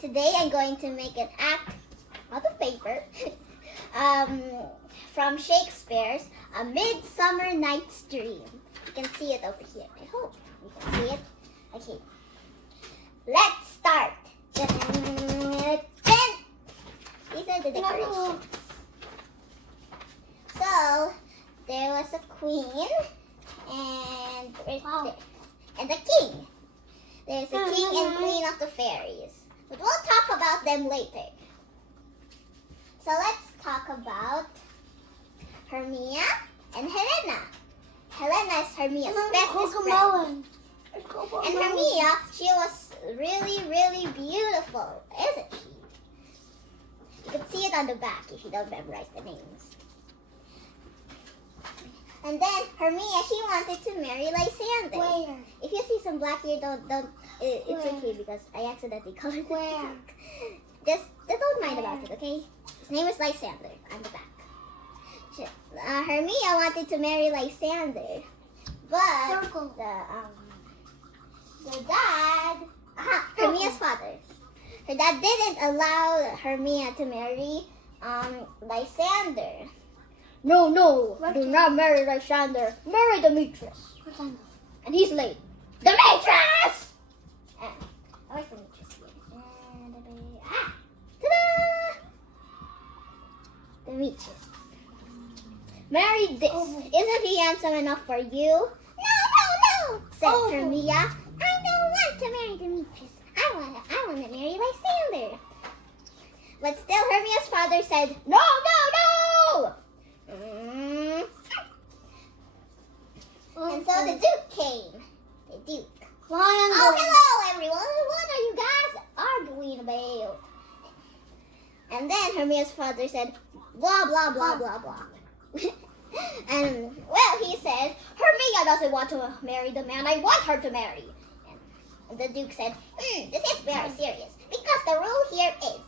Today I'm going to make an act out of paper from Shakespeare's A Midsummer Night's Dream. You can see it over here. I hope you can see it. Okay, let's start. These are the decorations. So there was a queen and a king. There's a king and queen of the fairies. But we'll talk about them later. So let's talk about Hermia and Helena. Helena is Hermia's bestest friend. And Hermia, she was really, really beautiful, isn't she? You can see it on the back if you don't memorize the names. And then Hermia, she wanted to marry Lysander. Where? If you see some black here, it's okay because I accidentally colored it. Where? Just don't mind about it, okay? His name is Lysander on the back. Hermia wanted to marry Lysander, but the dad, Hermia's father, her dad didn't allow Hermia to marry Lysander. No, do not marry Lysander. Marry Demetrius. And he's late. Demetrius! Where's Demetrius here? Ta-da! Demetrius. Marry this. Isn't he handsome enough for you? No, said Hermia. I don't want to marry Demetrius. I want to marry Lysander. But still Hermia's father said, no! And so the Duke came. The Duke. Oh, hello everyone. What are you guys arguing about? And then Hermia's father said, blah, blah, blah, blah, blah. And, well, he said, Hermia doesn't want to marry the man I want her to marry. And the Duke said, this is very serious. Because the rule here is,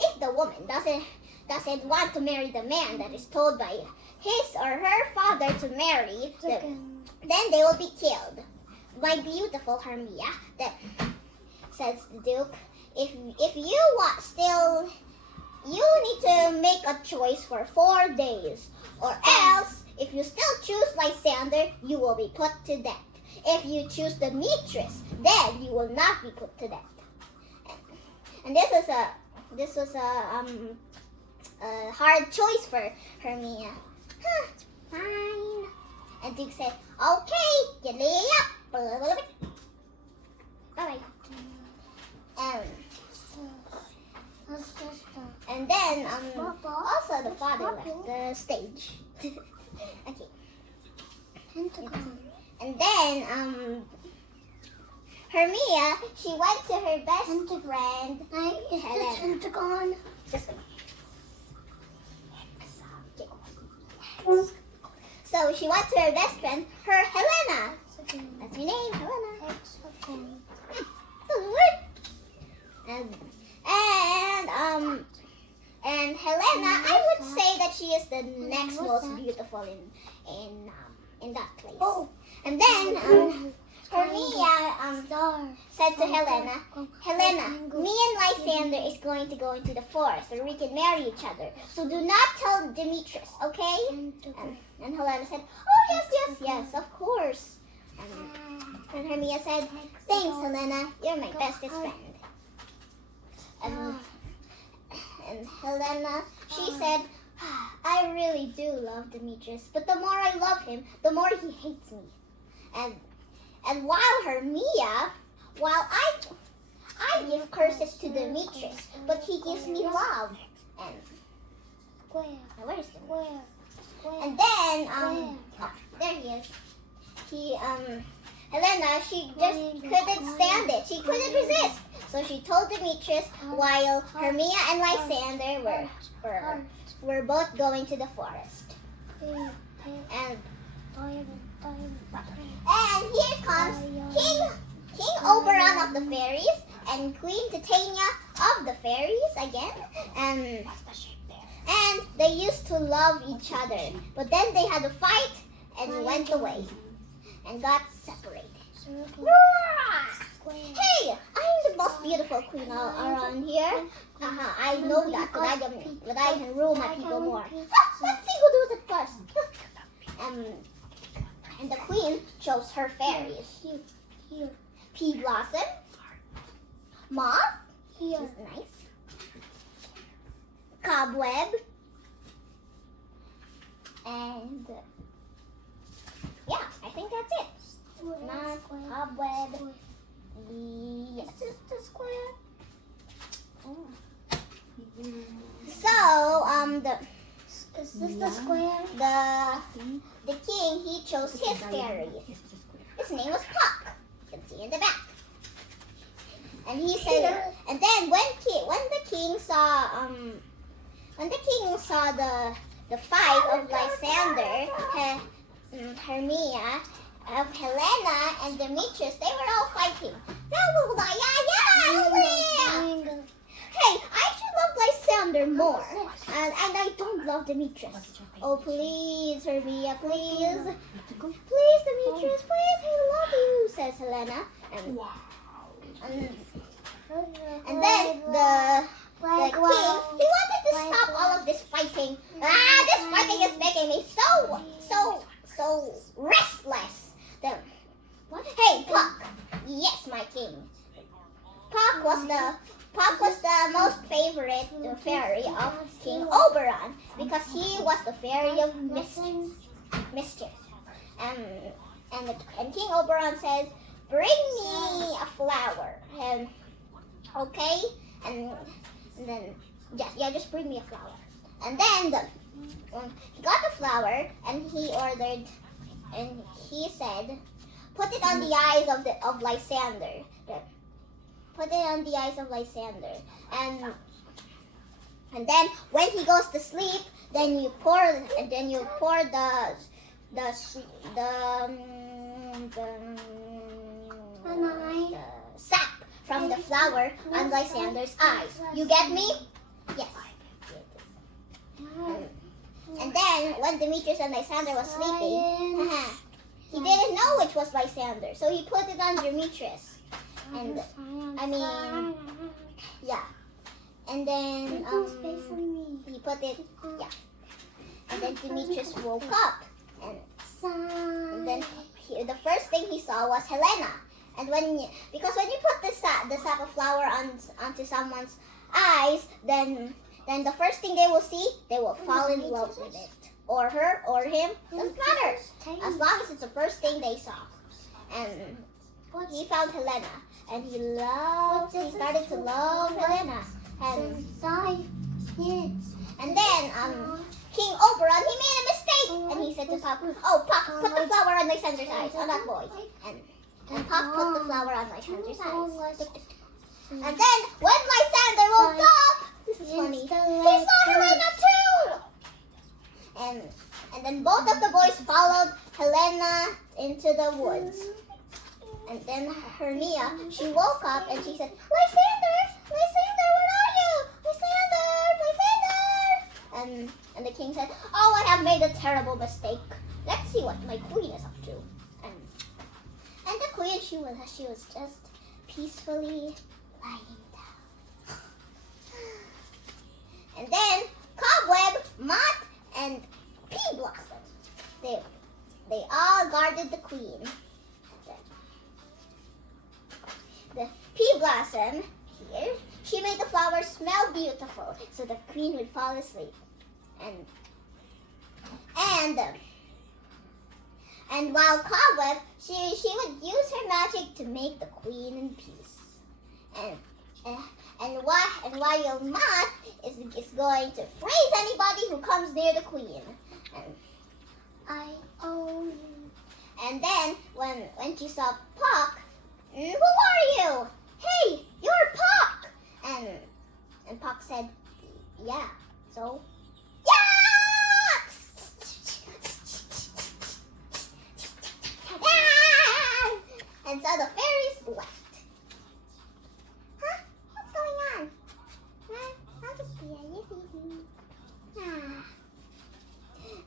if the woman doesn't want to marry the man that is told by his or her father to marry, then they will be killed. My beautiful Hermia, says the Duke, if you want still, you need to make a choice for 4 days, or else, if you still choose Lysander, you will be put to death. If you choose Demetrius, then you will not be put to death. And this was a hard choice for Hermia. Fine. And Duke said, okay, get lay up. Bye-bye. And then, also the father left the stage. Okay. And then, Hermia, she went to her best friend, Helena. Just wait. So she went to her best friend, her Helena. That's her name, Helena. Doesn't work. And Helena, I would say that she is the next most beautiful in that place. And then Hermia said to Helena, me and Lysander is going to go into the forest where we can marry each other. So do not tell Demetrius, okay? And Helena said, oh yes, of course. And Hermia said, thanks Helena, you're my bestest friend. And Helena, she said, I really do love Demetrius, but the more I love him, the more he hates me. And while I give curses to Demetrius, but he gives me love. And where's Demetrius? And then there he is. Helena, she just couldn't stand it. She couldn't resist. So she told Demetrius while Hermia and Lysander were both going to the forest. And here comes King Oberon of the fairies and Queen Titania of the fairies again. And they used to love each other. But then they had a fight and went away and got separated. Hey, I'm the most beautiful beautiful queen around here. I know that, but I can rule my people more. Let's see who does it first. And the queen chose her fairies. Pea blossom, moth, which is nice, cobweb, and yeah, I think that's it. Moth, cobweb. Yes, it's the square. Oh. So, is this the square? The king, he chose his fairy. His name was Puck. You can see in the back. And he said, and then when the king saw the fight of Lysander, Hermia, of Helena and Demetrius, they were all fighting. Hey, I should love Lysander more, and I don't love Demetrius. Oh please, Hermia, please, Demetrius, please, I love you, says Helena. And then the king, he wanted to stop all of this fighting. This fighting is making me so restless. Hey, Puck. Yes, my king. Puck was the most favorite fairy of King Oberon because he was the fairy of mischief. And King Oberon says, "Bring me a flower." And okay, and then just bring me a flower. And then he got the flower and he ordered. And he said, "Put it on the eyes of Lysander." Put it on the eyes of Lysander. And then when he goes to sleep, then you pour the sap from the flower on Lysander's eyes. You get me? Yes. And then, when Demetrius and Lysander was sleeping, he didn't know which was Lysander, so he put it on Demetrius. And, yeah. And then, he put it, yeah. And then Demetrius woke up. And then, the first thing he saw was Helena. And because when you put the sap of flower onto someone's eyes, then the first thing they will see, they will fall in love with it. Or her, or him, doesn't matter. As long as it's the first thing they saw. And he found Helena. And he started to love Helena. And then, King Oberon, he made a mistake. And he said to Puck, "Oh, Puck, put the flower on Lysander's eyes, on that boy." And Puck put the flower on Lysander's eyes. And then, when Lysander woke up, this is funny, he saw Helena too! And then both of the boys followed Helena into the woods. And then Hermia, she woke up and she said, "Lysander, where are you? Lysander! And the king said, "Oh, I have made a terrible mistake. Let's see what my queen is up to." And the queen, she was just peacefully lying down. And then Cobweb, Moth, and Pea Blossom, they all guarded the queen. The Pea Blossom here, she made the flowers smell beautiful, so the queen would fall asleep. And while Cobweb, she would use her magic to make the queen in peace. And while Moth is going to freeze anybody who comes near the queen. And then when she saw Puck, "Who are you? Hey, you're Puck!" And Puck said, "Yeah, so." And so the fairies left. Huh? What's going on? I'll just be a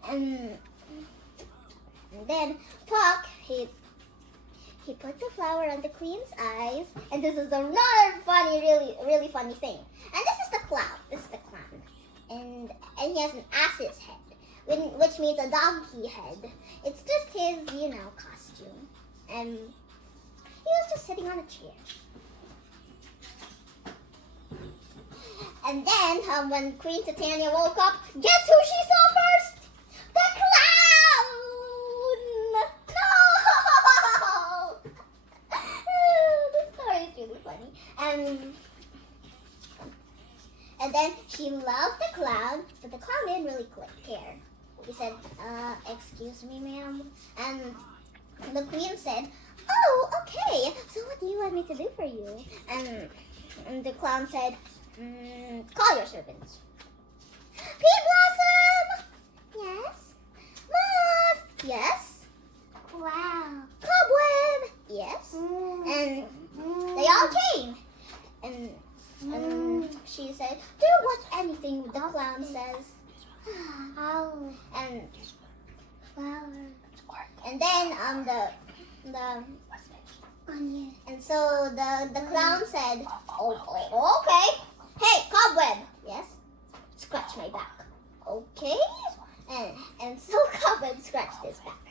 And then Puck, he put the flower on the queen's eyes. And this is another funny, really funny thing. And this is the clown. This is the clown. And he has an ass's head, which means a donkey head. It's just his, costume. And he was just sitting on a chair. And then, when Queen Titania woke up, guess who she saw first? The clown! No! This story is really funny. And then she loved the clown, but the clown didn't really care. He said, excuse me, ma'am. And the queen said, oh, okay, so what do you want me to do for you? And the clown said, call your servants. Pea Blossom! Yes. Moth! Yes. Wow. Cobweb! Yes. And they all came. And she said, do what anything the clown says. And then and so the clown said, oh, okay. Hey, Cobweb. Yes. Scratch my back. Okay. And so Cobweb scratched his back.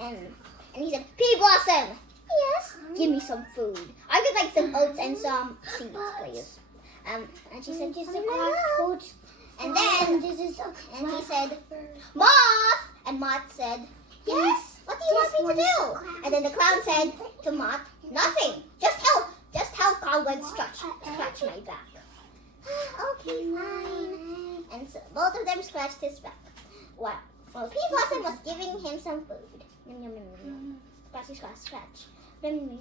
And he said, Pea Blossom. Yes. Give me some food. I would like some oats and some seeds, please. And she said, and then he said, Moth. And Moth said, yes. What do you want me to do? And then the clown said to Moth, nothing. Just help Cobweb scratch my back. Okay, fine. And so both of them scratched his back. Well, Pea Blossom was giving him some food. Scratch. And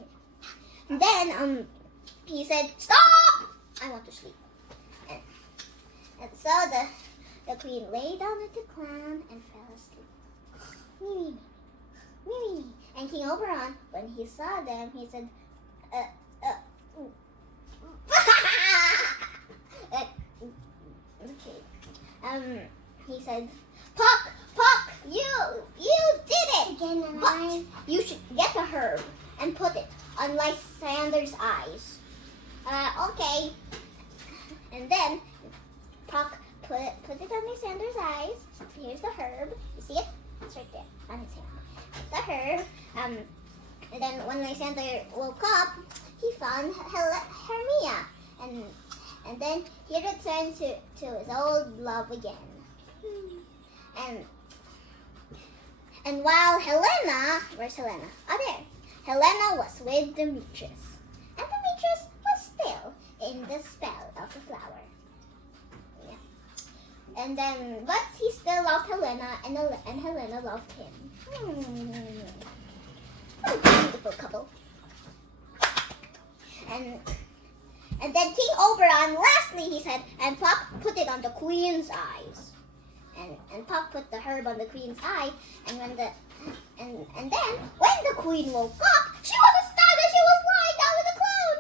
then he said, stop! I want to sleep. And so the queen lay down with the clown and fell asleep. Me. And King Oberon, when he saw them, he said, okay. He said, Puck, you did it! But you should get a herb and put it on Lysander's eyes. Okay. And then Puck put it on Lysander's eyes. Here's the herb. You see it? It's right there on his hand. The herb. And then when Lysander woke up, he found Hermia. And then he returned to his old love again. And while Helena, where's Helena? Oh, there. Helena was with Demetrius. And Demetrius was still in the spell of the flower. Yeah. And then, but he still loved Helena, and Helena loved him. What a beautiful couple. And then King Oberon, lastly, he said, and Puck put it on the queen's eyes. And Puck put the herb on the queen's eye, and then when the queen woke up, she was astounded. She was lying down with the clown,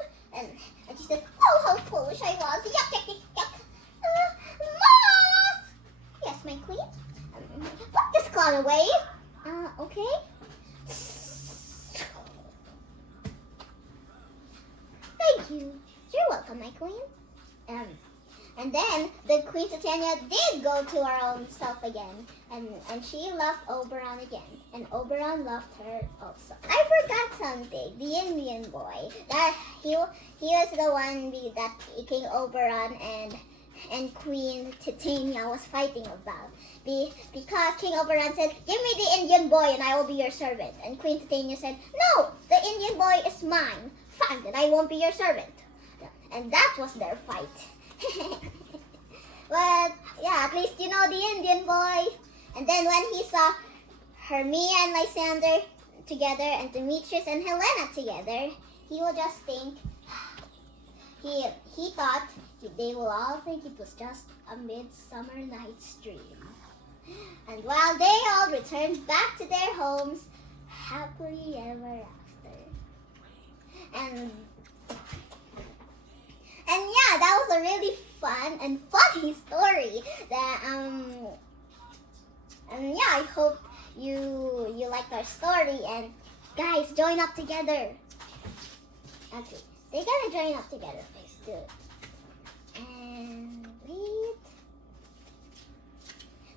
and she said, "Oh, how foolish I was! Yuck! Moth! Yes, my queen. Put this clown away. Okay." Thank you. You're welcome, my queen. And then the Queen Titania did go to her own self again, and she loved Oberon again, and Oberon loved her also. I forgot something. The Indian boy, that he was the one that King Oberon and Queen Titania was fighting about. Because King Oberon said, "Give me the Indian boy and I will be your servant." And Queen Titania said, "No, the Indian boy is mine. Fine, then I won't be your servant." And that was their fight. But yeah, at least you know the Indian boy. And then when he saw Hermia and Lysander together and Demetrius and Helena together, he will just think, he thought they will all think it was just a Midsummer Night's Dream. And while they all returned back to their homes, happily ever after. And yeah, that was a really fun and funny story. And yeah, I hope you liked our story, and Guys, join up together. Okay, they're gonna join up together first. Do it. And wait.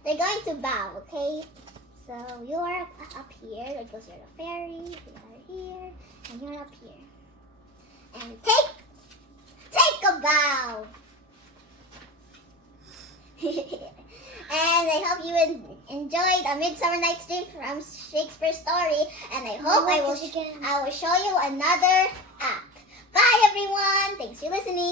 They're going to bow, okay? So you are up here because you're a fairy. You are here, and you're up here. And take a bow. And I hope you enjoyed A Midsummer Night's Dream from Shakespeare story. And I hope I will show you another act. Bye everyone. Thanks for listening.